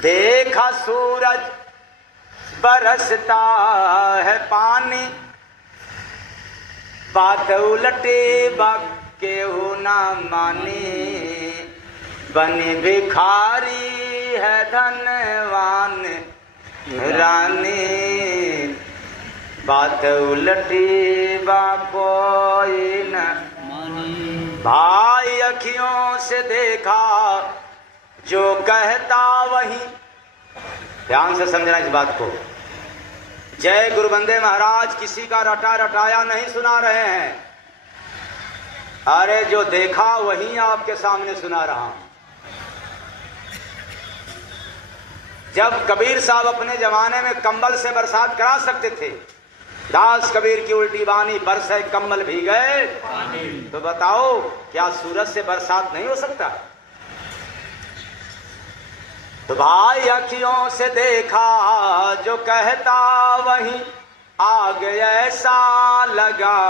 देखा सूरज बरसता है पानी, बात उलटे बाके हो ना माने। बनी भिखारी है धनवान रानी, बात उलटी बा कोई न मानी। भाई अखियों से देखा जो कहता वही, ध्यान से समझना इस बात को। जय गुरु बंदे महाराज किसी का रटा रटाया नहीं सुना रहे हैं, अरे जो देखा वही आपके सामने सुना रहा हूं। जब कबीर साहब अपने जमाने में कंबल से बरसात करा सकते थे, दास कबीर की उल्टी बानी बरसे कंबल भी गए, तो बताओ क्या सूरज से बरसात नहीं हो सकता? तो भाई अखियों से देखा जो कहता वही, आग ऐसा लगा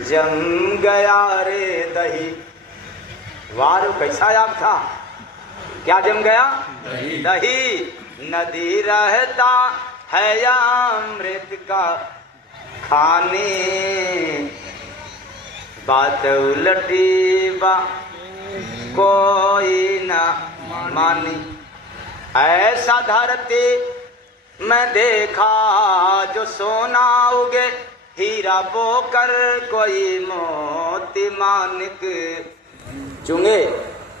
जम गया रे दही। वार कैसा आग था, क्या जम गया? दही। नदी रहता है या अमृत का खाने, बात उलटी बा कोई ना मानी। ऐसा धरती मैं देखा जो सोना उगे, हीरा बोकर कोई मोती मानिक चुंगे।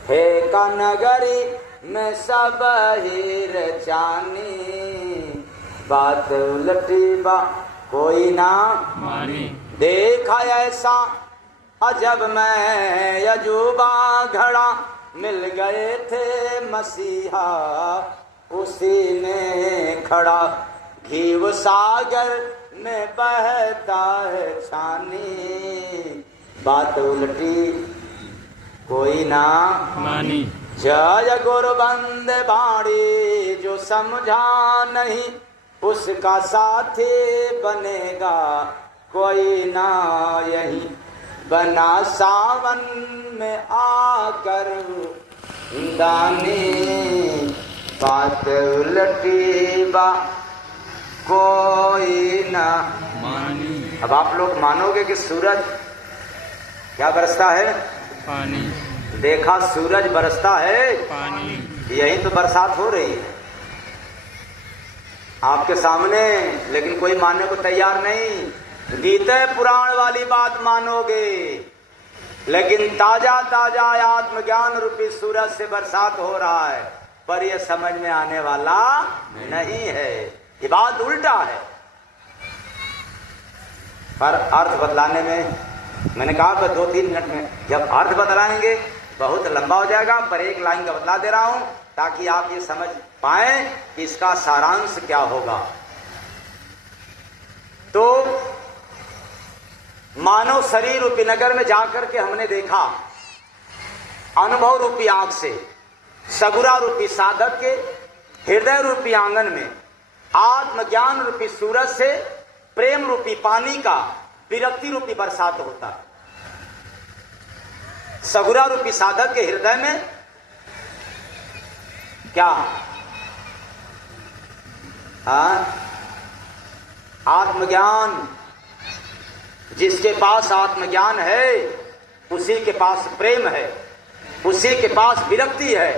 फेंका नगरी में सब हीर चानी, बात उलटी बा कोई ना मानी। देखा ऐसा अजब मैं अजूबा घड़ा, मिल गए थे मसीहा उसी ने खड़ा। घीव सागर में बहता है छानी, बात उलटी कोई ना मानी। जय गुरु बंदे बाड़ी जो समझा नहीं, उसका साथी बनेगा कोई ना यही। बना सावन में आकर दानी, बात उलटी बा कोई ना मानी। अब आप लोग मानोगे कि सूरज क्या बरसता है? पानी। देखा सूरज बरसता है पानी, यही तो बरसात हो रही है आपके सामने, लेकिन कोई मानने को तैयार नहीं। गीता पुराण वाली बात मानोगे, लेकिन ताजा ताजा आत्मज्ञान रूपी सूरज से बरसात हो रहा है, पर यह समझ में आने वाला नहीं है। ये बात उल्टा है। पर अर्थ बदलाने में मैंने कहा कि 2-3 मिनट में जब अर्थ बदलाएंगे बहुत लंबा हो जाएगा, पर एक लाइन का बदला दे रहा हूं ताकि आप ये समझ पाएं कि इसका सारांश क्या होगा। तो मानव शरीर रूपी नगर में जाकर के हमने देखा अनुभव रूपी आंख से, सगुरा रूपी साधक के हृदय रूपी आंगन में आत्मज्ञान रूपी सूरज से प्रेम रूपी पानी का विरक्ति रूपी बरसात होता है। सगुरा रूपी साधक के हृदय में क्या? आत्मज्ञान। जिसके पास आत्मज्ञान है उसी के पास प्रेम है, उसी के पास विरक्ति है,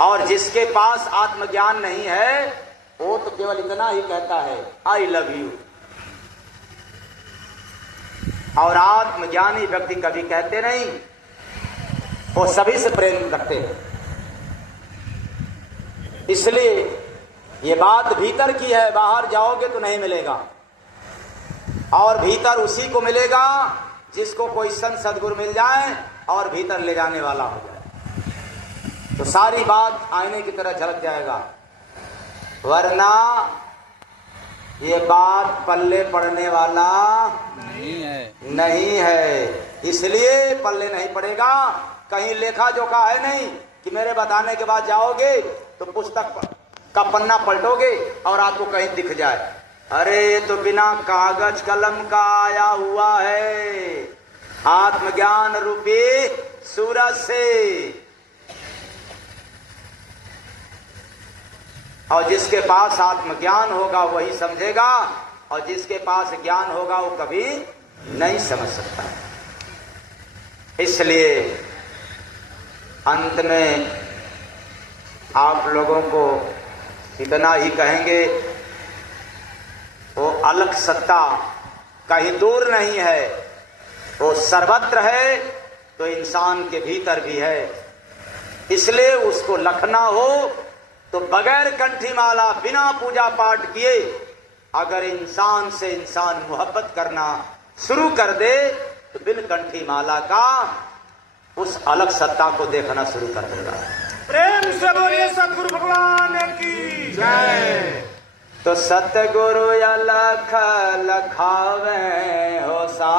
और जिसके पास आत्मज्ञान नहीं है वो तो केवल इतना ही कहता है आई लव यू। और आत्मज्ञानी व्यक्ति कभी कहते नहीं, वो सभी से प्रेम करते हैं। इसलिए ये बात भीतर की है, बाहर जाओगे तो नहीं मिलेगा, और भीतर उसी को मिलेगा जिसको कोई संत सदगुरु मिल जाए और भीतर ले जाने वाला हो जाए, तो सारी बात आईने की तरह झलक जाएगा। वरना ये बात पल्ले पड़ने वाला नहीं है। इसलिए पल्ले नहीं पड़ेगा। कहीं लेखा जोखा है नहीं कि मेरे बताने के बाद जाओगे तो पुस्तक का पन्ना पलटोगे और आपको कहीं दिख जाए अरे ये तो बिना कागज कलम का आया हुआ है, आत्मज्ञान रूपी सूरज से। और जिसके पास आत्मज्ञान होगा वही समझेगा, और जिसके पास ज्ञान होगा वो कभी नहीं समझ सकता। इसलिए अंत में आप लोगों को इतना ही कहेंगे, वो अलग सत्ता कहीं दूर नहीं है, वो सर्वत्र है, तो इंसान के भीतर भी है। इसलिए उसको लखना हो तो बगैर कंठी माला, बिना पूजा पाठ किए अगर इंसान से इंसान मोहब्बत करना शुरू कर दे तो बिन कंठी माला का उस अलग सत्ता को देखना शुरू कर देगा। प्रेम से बोलिए सतगुरु भगवान की जय। तो सतगुरु अलख लखावे हो सा